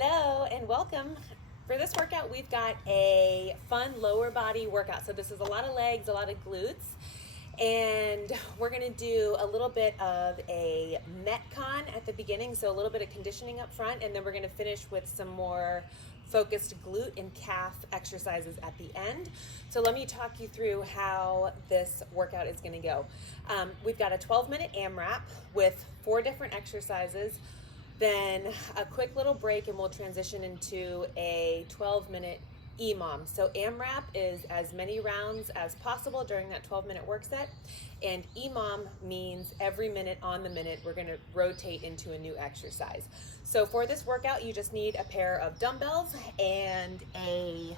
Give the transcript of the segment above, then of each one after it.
Hello and welcome. For this workout, we've got a fun lower body workout. So this is a lot of legs, a lot of glutes, and we're gonna do a little bit of a Metcon at the beginning, so a little bit of conditioning up front, and then we're gonna finish with some more focused glute and calf exercises at the end. So let me talk you through how this workout is gonna go. We've got a 12-minute AMRAP with 4 different exercises, then a quick little break, and we'll transition into a 12-minute EMOM. So AMRAP is as many rounds as possible during that 12-minute work set, and EMOM means every minute on the minute we're gonna rotate into a new exercise. So for this workout, you just need a pair of dumbbells and a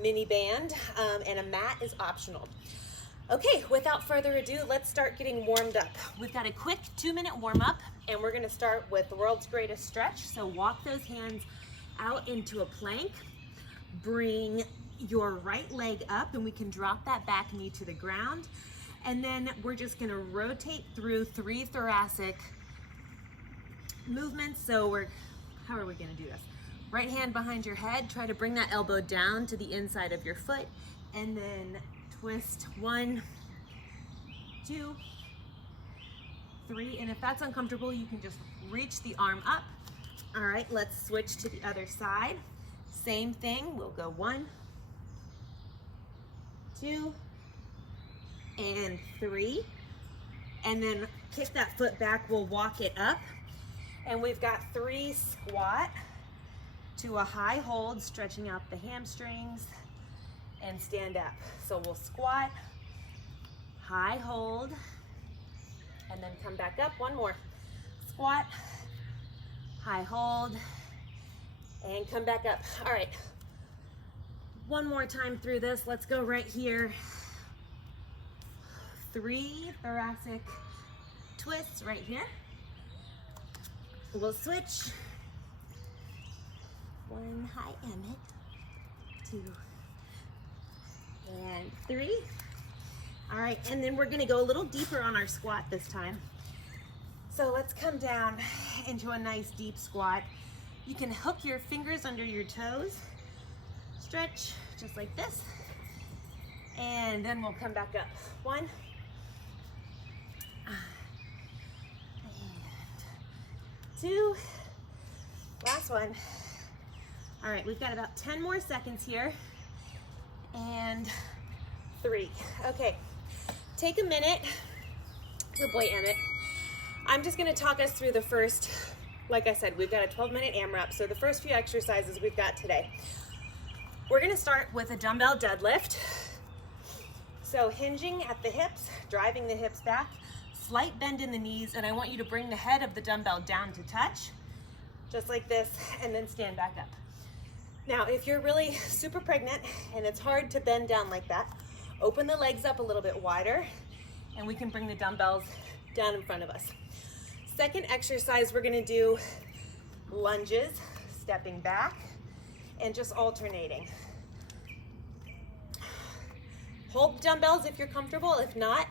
mini band, and a mat is optional. Okay, without further ado, let's start getting warmed up. We've got a quick 2-minute warm up, and we're gonna start with the world's greatest stretch. So walk those hands out into a plank. Bring your right leg up, and we can drop that back knee to the ground. And then we're just gonna rotate through 3 thoracic movements. So how are we gonna do this? Right hand behind your head, try to bring that elbow down to the inside of your foot, and then twist 1, 2, 3, and if that's uncomfortable, you can just reach the arm up. All right, let's switch to the other side. Same thing, we'll go 1, 2, and 3, and then kick that foot back, we'll walk it up, and we've got 3 squat to a high hold, stretching out the hamstrings, and stand up. So we'll squat, high hold, and then come back up. 1 more. Squat, high hold, and come back up. All right, 1 more time through this. Let's go right here. 3 thoracic twists right here. We'll switch. 1, hi Emmett, 2, and 3. All right, and then we're gonna go a little deeper on our squat this time. So let's come down into a nice deep squat. You can hook your fingers under your toes, stretch just like this, and then we'll come back up. 1, and 2, last one. All right, we've got about 10 more seconds here. And 3. Okay, take a minute. Good boy, Emmett. I'm just gonna talk us through the first, like I said, we've got a 12-minute AMRAP, so the first few exercises we've got today. We're gonna start with a dumbbell deadlift. So hinging at the hips, driving the hips back, slight bend in the knees, and I want you to bring the head of the dumbbell down to touch, just like this, and then stand back up. Now, if you're really super pregnant and it's hard to bend down like that, open the legs up a little bit wider, and we can bring the dumbbells down in front of us. Second exercise, we're gonna do lunges, stepping back, and just alternating. Hold the dumbbells if you're comfortable. If not,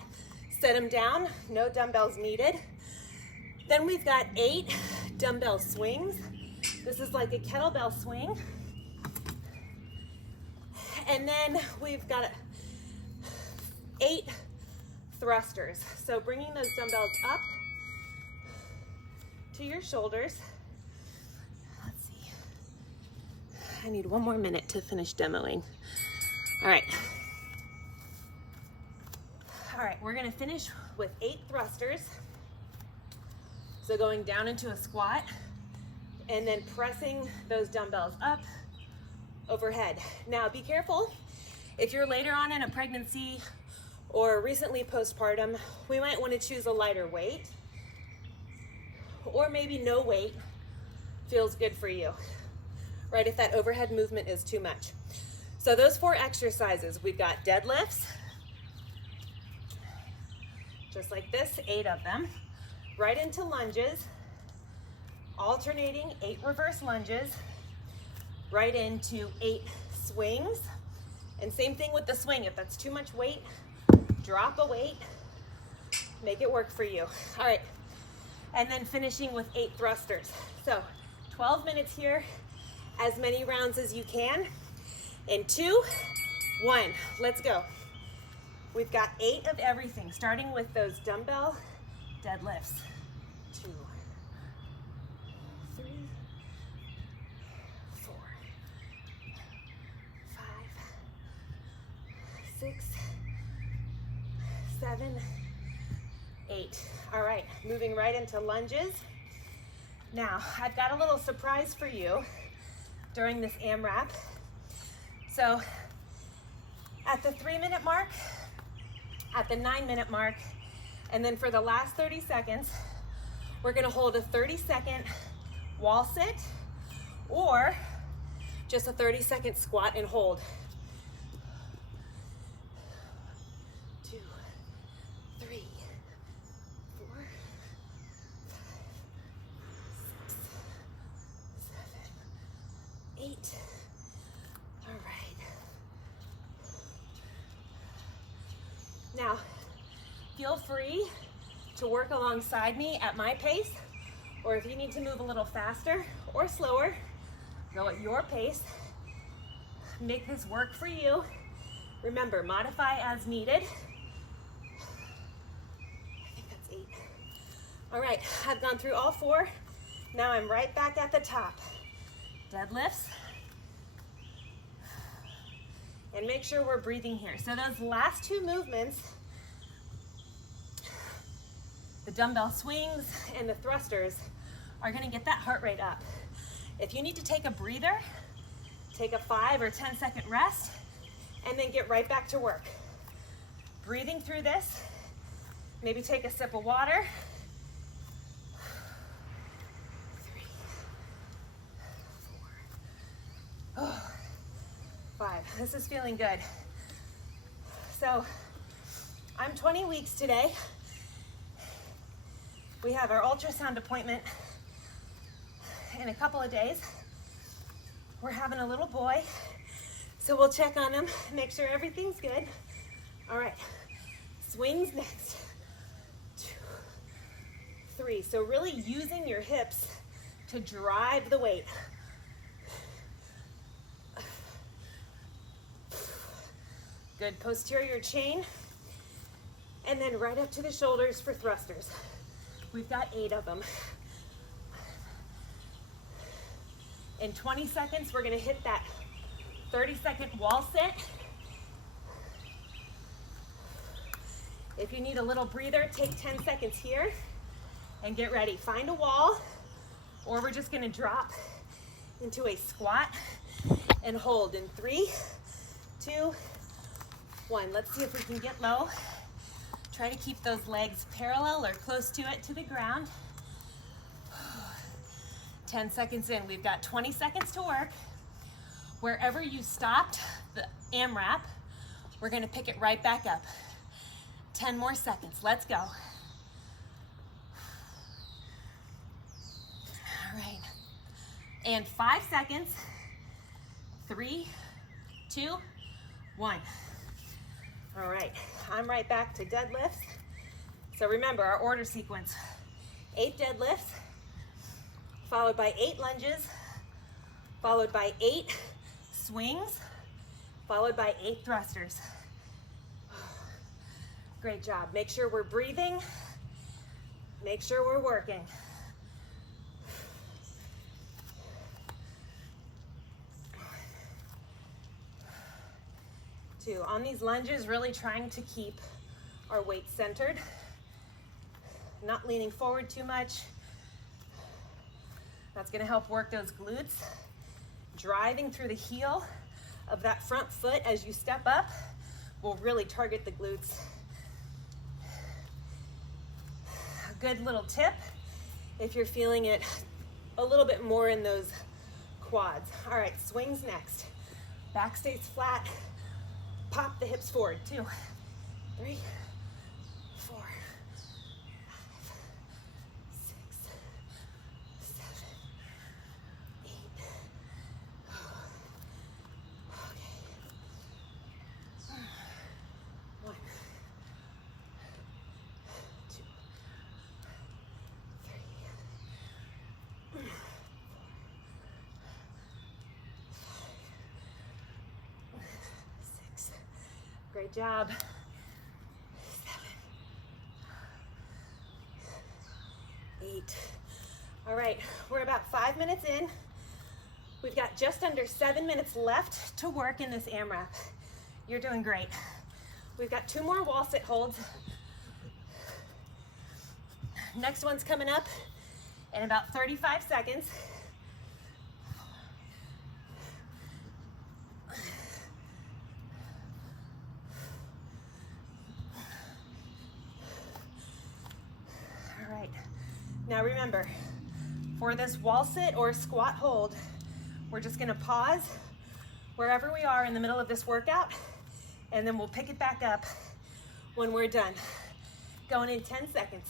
set them down. No dumbbells needed. Then we've got 8 dumbbell swings. This is like a kettlebell swing. And then we've got 8 thrusters. So bringing those dumbbells up to your shoulders. Let's see. I need 1 more minute to finish demoing. All right. All right, we're gonna finish with 8 thrusters. So going down into a squat, and then pressing those dumbbells up overhead. Now be careful, if you're later on in a pregnancy or recently postpartum, we might want to choose a lighter weight, or maybe no weight feels good for you, right? If that overhead movement is too much. So those 4 exercises, we've got deadlifts, just like this, 8 of them, right into lunges, alternating 8 reverse lunges, right into 8 swings, and same thing with the swing. If that's too much weight, drop a weight, make it work for you. All right, and then finishing with 8 thrusters. So 12 minutes here, as many rounds as you can. In 2, 1, let's go. We've got 8 of everything, starting with those dumbbell deadlifts. 2, 3, 4, 5, 6, 7, 8. All right, moving right into lunges. Now, I've got a little surprise for you during this AMRAP. So, at the 3-minute mark, at the 9-minute mark, and then for the last 30 seconds, we're gonna hold a 30-second wall sit or just a 30-second squat and hold. 2, 3, 4, 5, 6, 7, 8. All right. Now, feel free to work alongside me at my pace, or if you need to move a little faster or slower, go at your pace. Make this work for you. Remember, modify as needed. I think that's 8. All right, I've gone through all 4. Now I'm right back at the top. Deadlifts. And make sure we're breathing here. So those last 2 movements, the dumbbell swings and the thrusters, are gonna get that heart rate up. If you need to take a breather, take a 5 or 10-second rest, and then get right back to work. Breathing through this, maybe take a sip of water. 3, 4, oh, 5. This is feeling good. So, I'm 20 weeks today. We have our ultrasound appointment in a couple of days. We're having a little boy, so we'll check on him, make sure everything's good. All right, swings next. 2, 3. So really using your hips to drive the weight. Good, posterior chain, and then right up to the shoulders for thrusters. We've got 8 of them. In 20 seconds, we're gonna hit that 30-second wall sit. If you need a little breather, take 10 seconds here and get ready. Find a wall, or we're just gonna drop into a squat and hold in 3, 2, 1. Let's see if we can get low. Try to keep those legs parallel or close to it to the ground. 10 seconds in, we've got 20 seconds to work. Wherever you stopped the AMRAP, we're gonna pick it right back up. 10 more seconds, let's go. All right, and 5 seconds. 3, 2, 1. All right, I'm right back to deadlifts. So remember our order sequence: 8 deadlifts, followed by 8 lunges, followed by 8 swings, followed by 8 thrusters. Great job. Make sure we're breathing. Make sure we're working. On these lunges, really trying to keep our weight centered, not leaning forward too much. That's going to help work those glutes. Driving through the heel of that front foot as you step up will really target the glutes. A good little tip if you're feeling it a little bit more in those quads. All right, swings next. Back stays flat. Pop the hips forward. 2, 3, 4, 5, 6, 7, 8. Okay. 1, 2, 3, 4, 5, 6, 7, 8. Great job. 7, 8. All right, we're about 5 minutes in. We've got just under 7 minutes left to work in this AMRAP. You're doing great. We've got 2 more wall sit holds. Next one's coming up in about 35 seconds. All right, now remember, for this wall sit or squat hold, we're just gonna pause wherever we are in the middle of this workout, and then we'll pick it back up when we're done. Going in 10 seconds.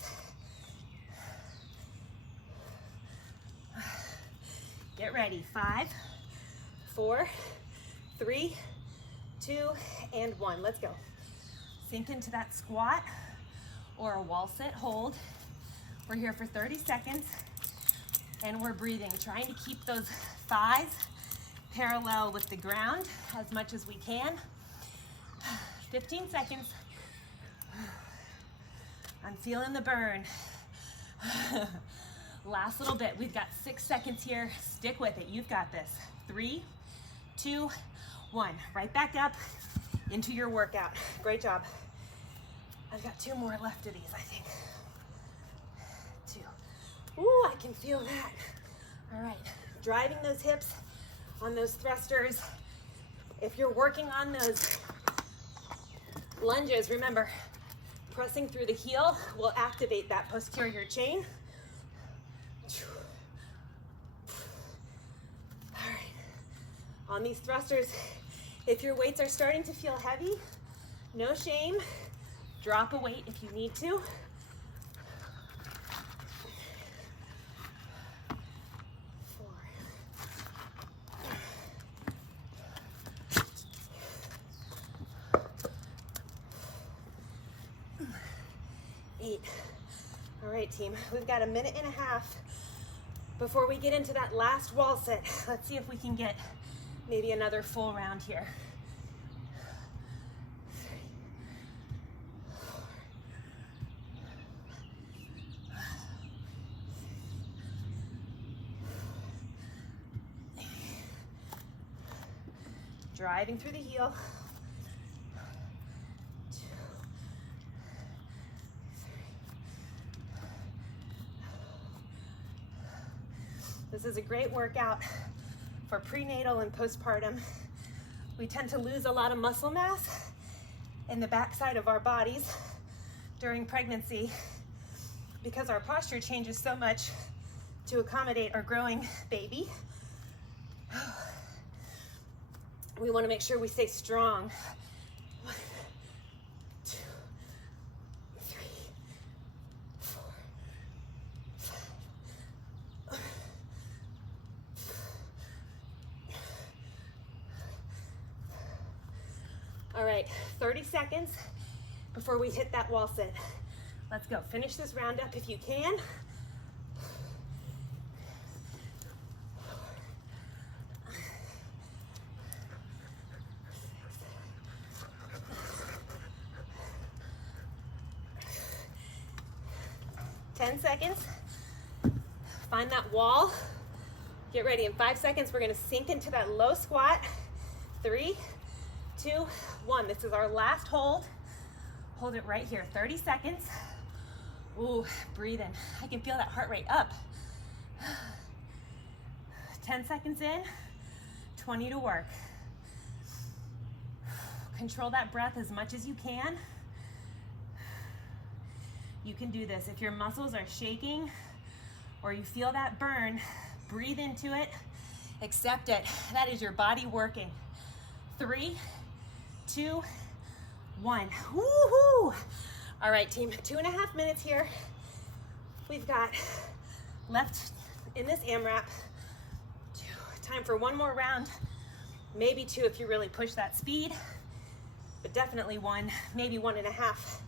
Get ready. 5, 4, 3, 2, and 1. Let's go. Sink into that squat or a wall sit hold. We're here for 30 seconds and we're breathing, trying to keep those thighs parallel with the ground as much as we can. 15 seconds. I'm feeling the burn. Last little bit. We've got 6 seconds here. Stick with it. You've got this. 3, 2, 1. Right back up into your workout. Great job. I've got 2 more left of these, I think. 2. Ooh, I can feel that. All right. Driving those hips on those thrusters. If you're working on those lunges, remember, pressing through the heel will activate that posterior chain. All right. On these thrusters, if your weights are starting to feel heavy, no shame. Drop a weight if you need to. 8. All right, team, we've got 1.5 minutes before we get into that last wall sit. Let's see if we can get maybe another full round here. 3, 4. Driving through the heel. 2, 3. This is a great workout for prenatal and postpartum. We tend to lose a lot of muscle mass in the backside of our bodies during pregnancy because our posture changes so much to accommodate our growing baby. We want to make sure we stay strong. 1, 2, 3, 4, 5. All right, 30 seconds before we hit that wall sit. Let's go. Finish this round up if you can. 10 seconds. Find that wall. Get ready. In 5 seconds, we're going to sink into that low squat. 3, 2, 1. This is our last hold. Hold it right here. 30 seconds. Ooh, breathe in. I can feel that heart rate up. 10 seconds in. 20 to work. Control that breath as much as you can. You can do this. If your muscles are shaking or you feel that burn, breathe into it, accept it. That is your body working. 3, 2, 1. Woohoo! All right, team, 2.5 minutes here. We've got left in this AMRAP. Time for 1 more round, maybe 2 if you really push that speed, but definitely 1, maybe 1.5.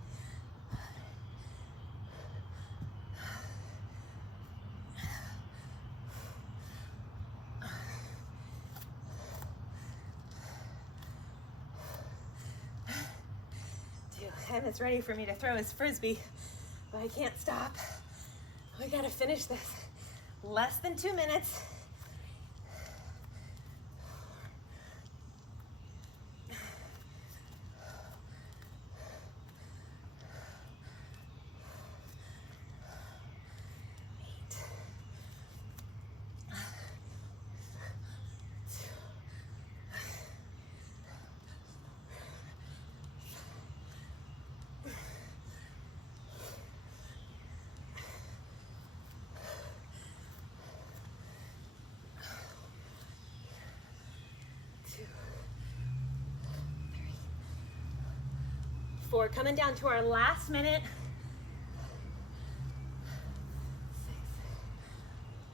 and it's ready for me to throw his Frisbee, but I can't stop. We gotta finish this. Less than 2 minutes. Four, coming down to our last minute.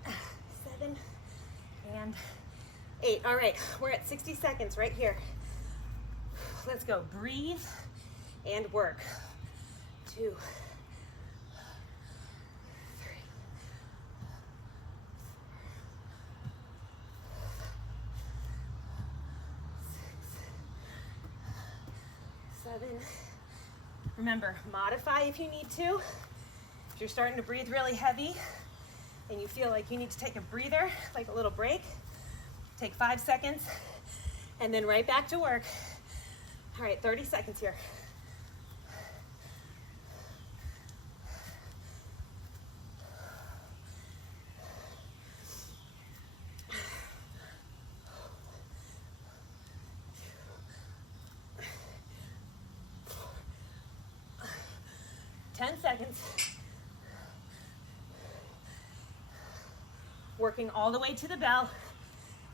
6, 7, and 8. All right, we're at 60 seconds right here. Let's go. Breathe and work. 2, 3, 4, 5, 6, 7. Remember, modify if you need to. If you're starting to breathe really heavy and you feel like you need to take a breather, like a little break, take 5 seconds and then right back to work. All right, 30 seconds here. Seconds. Working all the way to the bell.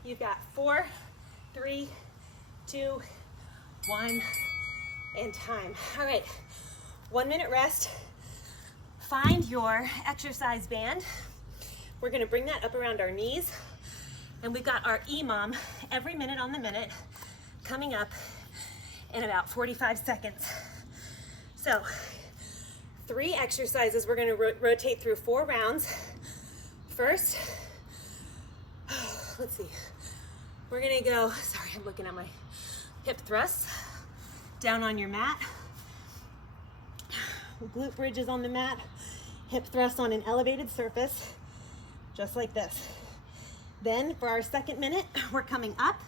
You've got 4, 3, 2, 1, and time. All right, 1 minute rest. Find your exercise band. We're gonna bring that up around our knees. And we've got our EMOM every minute on the minute coming up in about 45 seconds. So, 3 exercises. We're going to rotate through 4 rounds. First, let's see. We're going to go, sorry, I'm looking at my hip thrusts. Down on your mat. Glute bridges on the mat. Hip thrusts on an elevated surface, just like this. Then for our second minute, we're coming up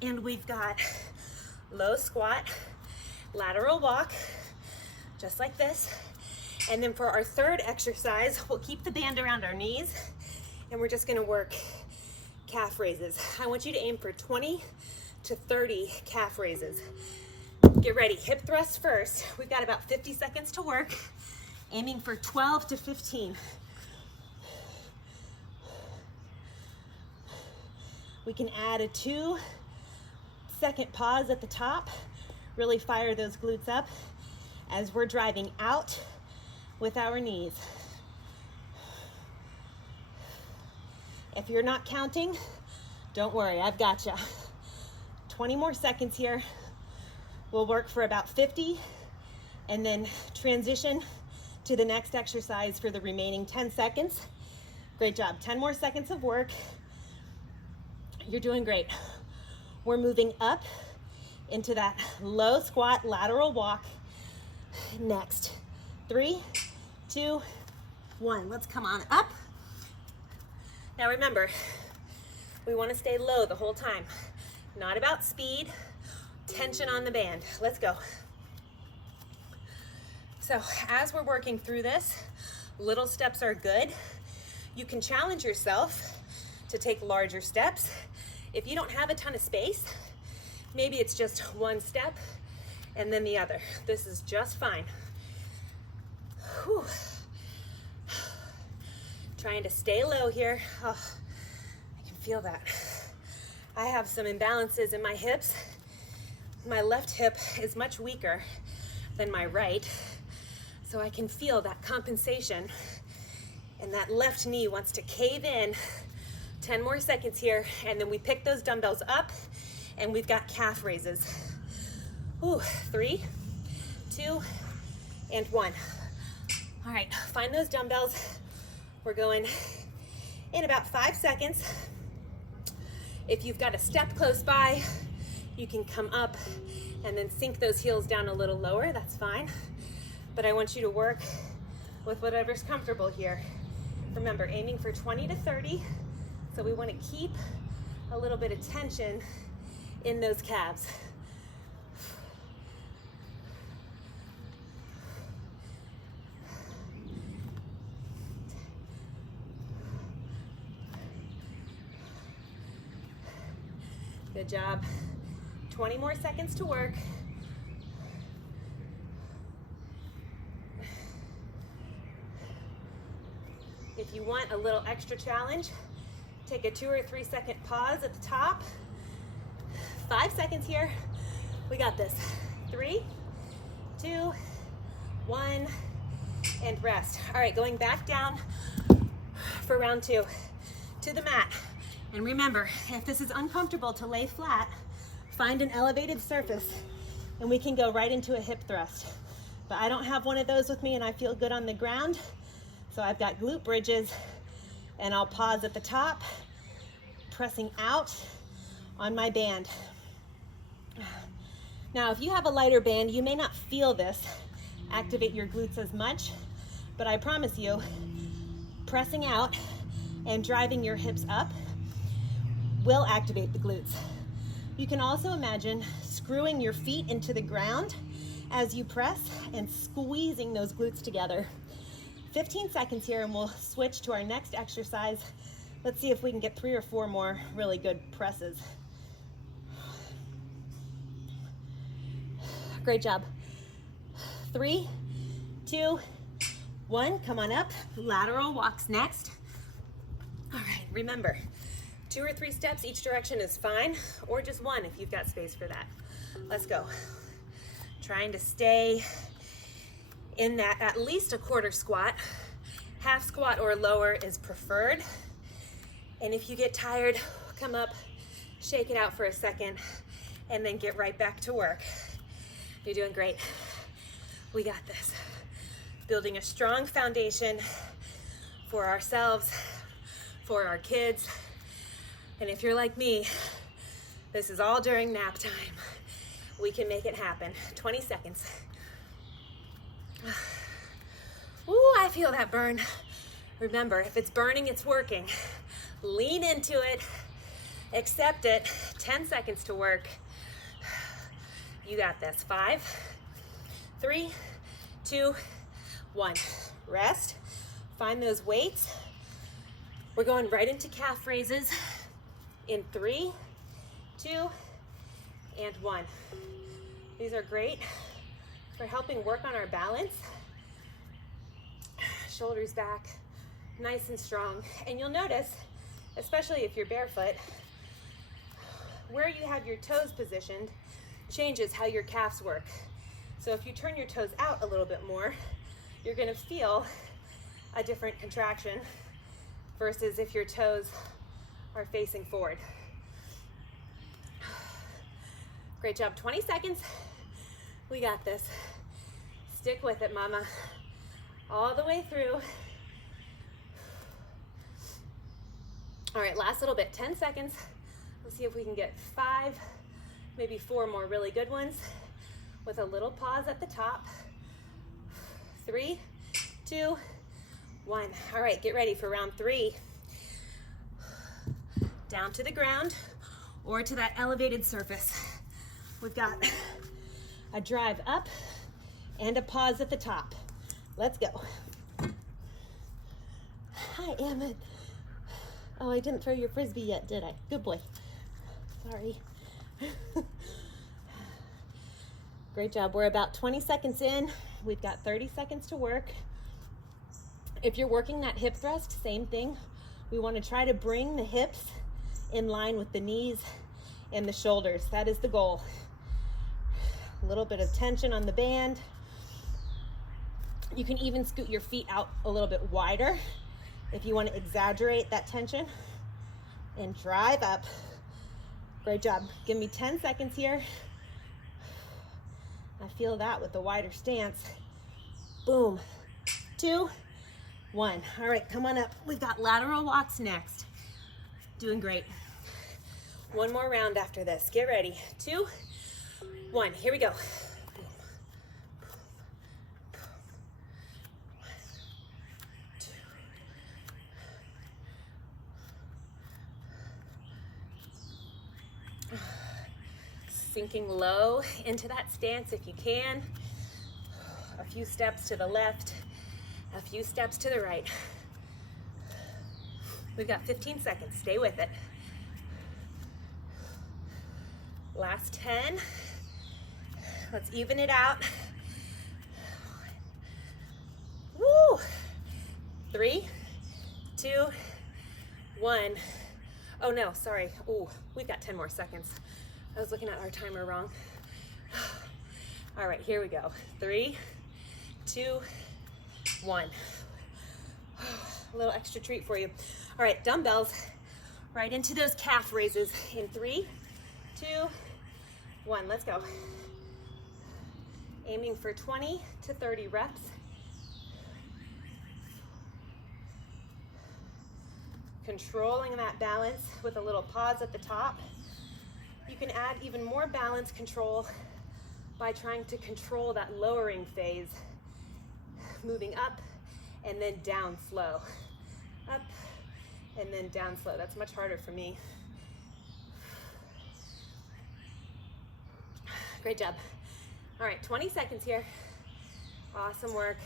and we've got low squat, lateral walk, just like this. And then for our third exercise, we'll keep the band around our knees and we're just gonna work calf raises. I want you to aim for 20 to 30 calf raises. Get ready, hip thrust first. We've got about 50 seconds to work, aiming for 12 to 15. We can add a 2-second pause at the top, really fire those glutes up as we're driving out with our knees. If you're not counting, don't worry, I've got you. 20 more seconds here. We'll work for about 50 and then transition to the next exercise for the remaining 10 seconds. Great job, 10 more seconds of work. You're doing great. We're moving up into that low squat lateral walk next. 3, 2, 1. Let's come on up. Now remember, we want to stay low the whole time. Not about speed, tension on the band. Let's go. So as we're working through this, little steps are good. You can challenge yourself to take larger steps. If you don't have a ton of space, maybe it's just one step and then the other. This is just fine. Whew. Trying to stay low here. Oh, I can feel that. I have some imbalances in my hips. My left hip is much weaker than my right, so I can feel that compensation, and that left knee wants to cave in. 10 more seconds here, and then we pick those dumbbells up, and we've got calf raises. Ooh, 3, 2, and 1. All right, find those dumbbells. We're going in about 5 seconds. If you've got a step close by, You can come up and then sink those heels down a little lower, that's fine. But I want you to work with whatever's comfortable here. Remember, aiming for 20 to 30, so we want to keep a little bit of tension in those calves. Good job. 20 more seconds to work. If you want a little extra challenge, take a 2 or 3 second pause at the top. 5 seconds here. We got this. 3, 2, 1, and rest. All right, going back down for round 2 to the mat. And remember, if this is uncomfortable to lay flat, find an elevated surface and we can go right into a hip thrust. But I don't have one of those with me and I feel good on the ground. So I've got glute bridges and I'll pause at the top, pressing out on my band. Now, if you have a lighter band, you may not feel this activate your glutes as much, but I promise you, pressing out and driving your hips up will activate the glutes. You can also imagine screwing your feet into the ground as you press and squeezing those glutes together. 15 seconds here and we'll switch to our next exercise. Let's see if we can get 3 or 4 more really good presses. Great job. 3, 2, 1, come on up. Lateral walks next. All right, remember, 2 or 3 steps each direction is fine, or just 1 if you've got space for that. Let's go. Trying to stay in that at least a quarter squat. Half squat or lower is preferred. And if you get tired, come up, shake it out for a second, and then get right back to work. You're doing great. We got this. Building a strong foundation for ourselves, for our kids. And if you're like me, this is all during nap time. We can make it happen. 20 seconds. Ooh, I feel that burn. Remember, if it's burning, it's working. Lean into it, accept it. 10 seconds to work. You got this. 5, 3, 2, 1. Rest. Find those weights. We're going right into calf raises in 3, 2, and 1. These are great for helping work on our balance. Shoulders back, nice and strong. And you'll notice, especially if you're barefoot, where you have your toes positioned changes how your calves work. So if you turn your toes out a little bit more, you're gonna feel a different contraction versus if your toes are facing forward. Great job, 20 seconds. We got this. Stick with it, mama. All the way through. All right, last little bit, 10 seconds. Let's see if we can get 5, maybe 4 more really good ones with a little pause at the top. 3, 2, 1. All right, get ready for round 3. Down to the ground or to that elevated surface. We've got a drive up and a pause at the top. Let's go. Hi, Emmett. Oh, I didn't throw your frisbee yet, did I? Good boy. Sorry. Great job. We're about 20 seconds in. We've got 30 seconds to work. If you're working that hip thrust, same thing. We want to try to bring the hips in line with the knees and the shoulders. That is the goal. A little bit of tension on the band. You can even scoot your feet out a little bit wider if you want to exaggerate that tension. And drive up. Great job. Give me 10 seconds here. I feel that with the wider stance. Boom. 2, 1. All right, come on up. We've got lateral walks next. Doing great. One more round after this. Get ready. 2, 1. Here we go. Sinking low into that stance if you can. A few steps to the left, a few steps to the right. We've got 15 seconds. Stay with it. Last 10. Let's even it out. Woo! 3, 2, 1. Oh no, sorry. Ooh, we've got 10 more seconds. I was looking at our timer wrong. All right, here we go. 3, 2, 1. A little extra treat for you. All right, dumbbells right into those calf raises in 3, 2, 1. Let's go. Aiming for 20 to 30 reps. Controlling that balance with a little pause at the top. You can add even more balance control by trying to control that lowering phase, moving up and then down slow. Up and then down slow. That's much harder for me. Great job. All right, 20 seconds here. Awesome work.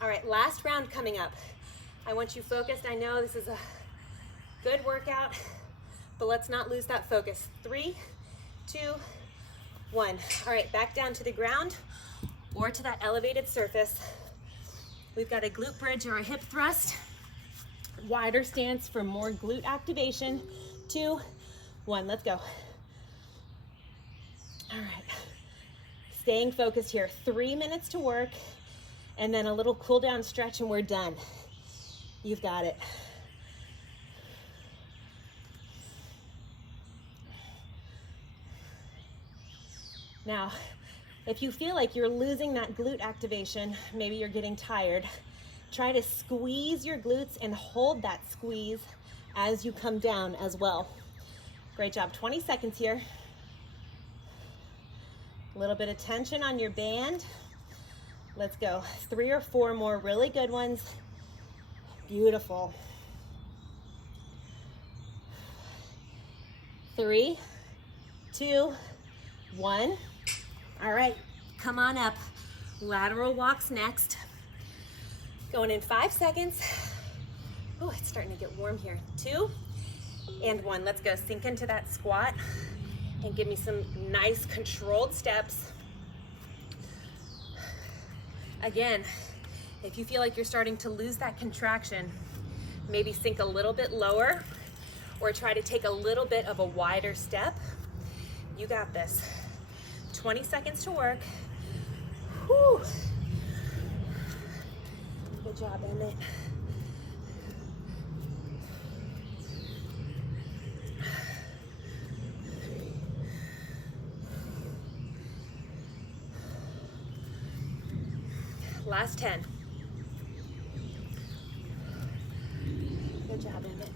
All right, last round coming up. I want you focused. I know this is a good workout, but let's not lose that focus. 3, 2, 1. All right, back down to the ground or to that elevated surface. We've got a glute bridge or a hip thrust. Wider stance for more glute activation. 2, 1, let's go. All right, staying focused here. 3 minutes to work and then a little cool down stretch and we're done. You've got it. Now, if you feel like you're losing that glute activation, maybe you're getting tired, try to squeeze your glutes and hold that squeeze as you come down as well. Great job. 20 seconds here. A little bit of tension on your band. Let's go. 3 or 4 more really good ones. Beautiful. 3, 2, 1. All right, come on up. Lateral walks next. Going in 5 seconds. Oh, it's starting to get warm here. 2 and 1. Let's go. Sink into that squat and give me some nice controlled steps. Again, if you feel like you're starting to lose that contraction, maybe sink a little bit lower or try to take a little bit of a wider step. You got this. 20 seconds to work. Whew. Good job, Emmett. Last 10. Good job, Emmett.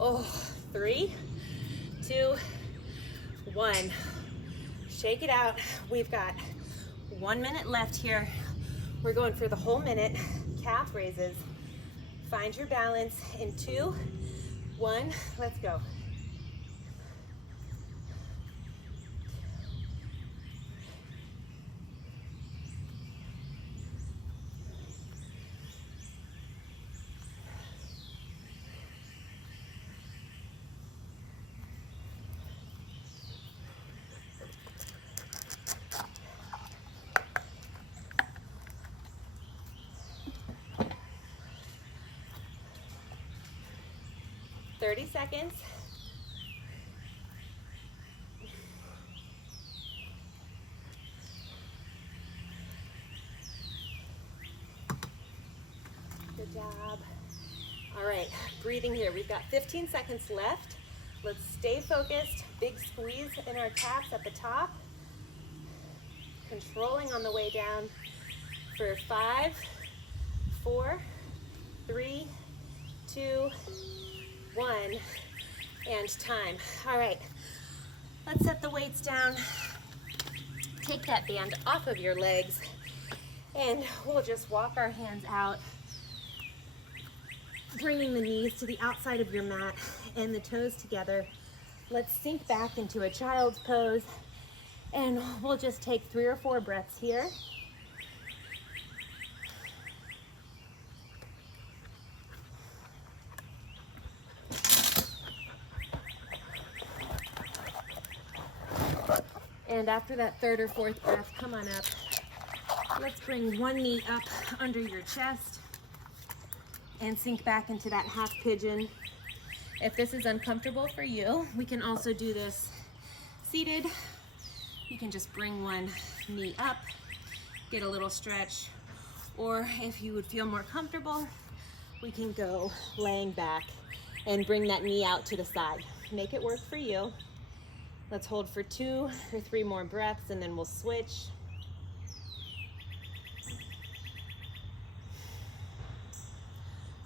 Oh, 3, 2, 1. Shake it out. We've got 1 minute left here. We're going for the whole minute. Calf raises. Find your balance in 2, 1. Let's go. Thirty seconds. Good job. All right, breathing here. We've got 15 seconds left. Let's stay focused. Big squeeze in our calves at the top. Controlling on the way down for 5, 4, 3, 2, 1, and time. All right, let's set the weights down. Take that band off of your legs, and we'll just walk our hands out, bringing the knees to the outside of your mat and the toes together. Let's sink back into a child's pose, and we'll just take 3 or 4 breaths here. And after that 3rd or 4th breath, come on up. Let's bring one knee up under your chest and sink back into that half pigeon. If this is uncomfortable for you, we can also do this seated. You can just bring one knee up, get a little stretch, or if you would feel more comfortable, we can go laying back and bring that knee out to the side. Make it work for you. Let's hold for 2 or 3 more breaths, and then we'll switch.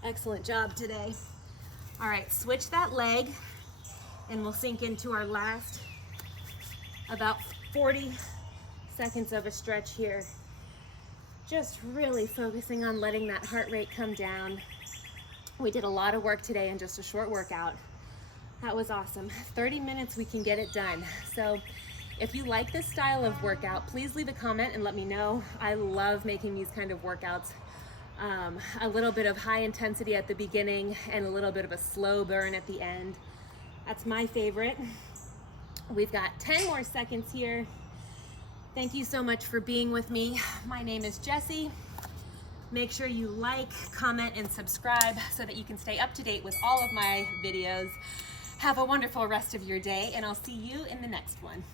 Excellent job today. All right, switch that leg, and we'll sink into our last about 40 seconds of a stretch here. Just really focusing on letting that heart rate come down. We did a lot of work today in just a short workout. That was awesome. 30 minutes, we can get it done. So if you like this style of workout, please leave a comment and let me know. I love making these kind of workouts. A little bit of high intensity at the beginning and a little bit of a slow burn at the end. That's my favorite. We've got 10 more seconds here. Thank you so much for being with me. My name is Jessie. Make sure you like, comment, and subscribe so that you can stay up to date with all of my videos. Have a wonderful rest of your day, and I'll see you in the next one.